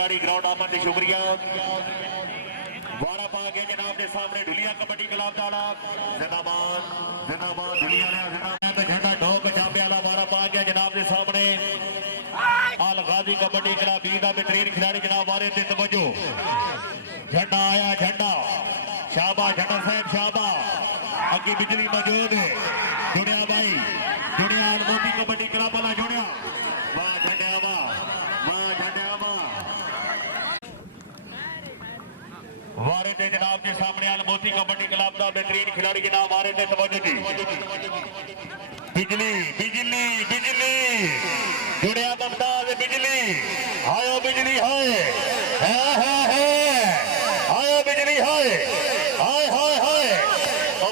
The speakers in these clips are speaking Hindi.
खिलाड़ी ग्राउंड आमन की शुक्रिया वाड़ा पा गए जनाब के सामने ढुलिया कबड्डी क्लब दाड़ा जिंदाबाद जिंदाबाद ढुलिया जिंदाबाद झंडा ढोक छापे वाला वाड़ा पा गया जनाब के सामने आल गाजी कबड्डी क्लब बी का बेहतरीन खिलाड़ी जनाब वारे ते तवज्जो झंडा आया झंडा शाबाश झंडा साहब शाबाश अगी बिजली मौजूद है जुड़िया भाई जुड़िया मोदी कबड्डी क्लब वाला जुड़िया वाह झंडा वाह झंडा वारे ते जनाब के सामने आल मोती कबड्डी क्लब का बेहतरीन खिलाड़ी जनाब वारे ते तवज्जो जी बिजली बिजली बिजली जुड़िया मुमताज बिजली आयो बिजली है आयो बिजली हाय हाय हाय हाय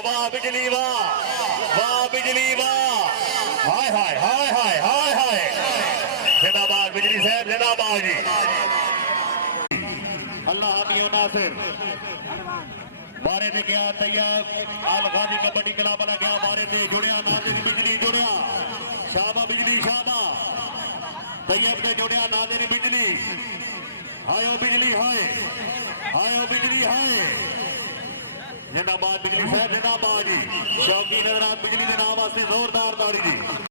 वाह बिजली वाह बिजली वाह हाय हाय हाय हाय हाय हाय जिंदाबाद बिजली साहब जिंदाबाद जी अल्लाह हामियो नासिर बारे में क्या तैयार आल गाजी कबड्डी क्लब वाला क्या बारे में जुड़िया नाजिर बिजली जुड़िया शाबा बिजली शाबा तैयब ने जुड़िया नाजिर बिजली आयो बिजली आयो बिजली जिंदाबाद बिजली साहब जिंदाबाद जी शौकीन नजरात बिजली के नाम वास्ते जोरदार ताड़ी जी।